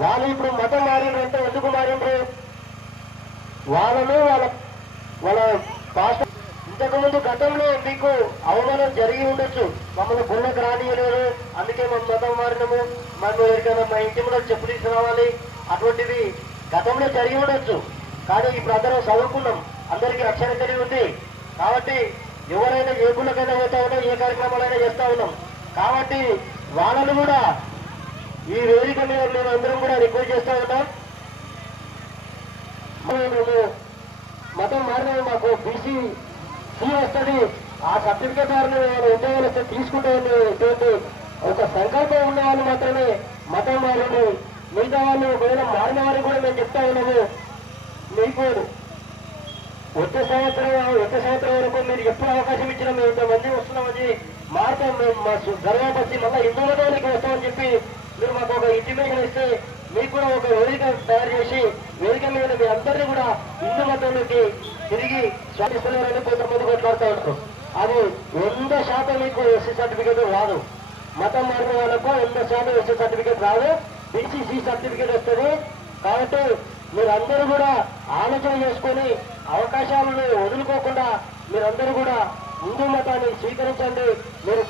వాళ్ళు ఇప్పుడు మతం మారిండ్రంటే ఎందుకు మారిండ్రు? వాళ్ళను వాళ్ళ పాస్టర్ ఇంతకుముందు గతంలో మీకు అవమానం జరిగి ఉండొచ్చు, మమ్మల్ని గుళ్ళకు రానియలేరు, అందుకే మేము మతం మారినాము, మనం ఎవరికైనా మా ఇంటి ముందు చెప్పు తీసుకురావాలి, అటువంటిది గతంలో జరిగి ఉండొచ్చు. కానీ ఇప్పుడు అందరం చదువుకున్నాం, అందరికీ రక్షణ తెలివి ఉంది. కాబట్టి ఎవరైనా ఏ గుళ్ళకైనా పోతా ఉన్నాం, ఏ కార్యక్రమాలైనా చేస్తా ఉన్నాం. కాబట్టి వాళ్ళను కూడా ఈ వేదిక మీద మేము అందరం కూడా రిక్వెస్ట్ చేస్తా ఉన్నాం. మేము మతం మారిన మాకు బీసీ వస్తుంది, ఆ సర్టిఫికేట్ ఉద్యోగాలు వస్తే తీసుకుంటే ఒక సంకల్పం ఉన్న వాళ్ళు మాత్రమే మతం మారండి. మిగతా వాళ్ళు ఒకవేళ మారిన వారికి కూడా మేము చెప్తా ఉన్నాము, మీకు వచ్చే సంవత్సరం వరకు మీరు ఎప్పుడు అవకాశం ఇచ్చినా మేము ఇంతమంది వస్తున్నామని మారుతాం, మేము మా గర్వపరిచి మళ్ళీ హిందూ మతానికి వస్తామని చెప్పి మీరు మాకు ఒక ఇంటిమేషన్ ఇస్తే మీకు కూడా ఒక వేదిక తయారు చేసి వేదిక మీద మీ అందరినీ కూడా హిందూ మతంలోకి తిరిగి స్వాగతిస్తున్నారని కొంతమంది కొట్లాడుతూ ఉంటారు. అది 100% మీకు ఎస్సీ సర్టిఫికేట్ రాదు. మతం మారిన వాళ్ళకు 100% ఎస్సీ సర్టిఫికేట్ రాదు, బీసీసీ సర్టిఫికేట్ వస్తుంది. కాబట్టి మీరందరూ కూడా ఆలోచన చేసుకొని అవకాశాలను వదులుకోకుండా మీరందరూ కూడా హిందూ మతాన్ని స్వీకరించండి. మీరు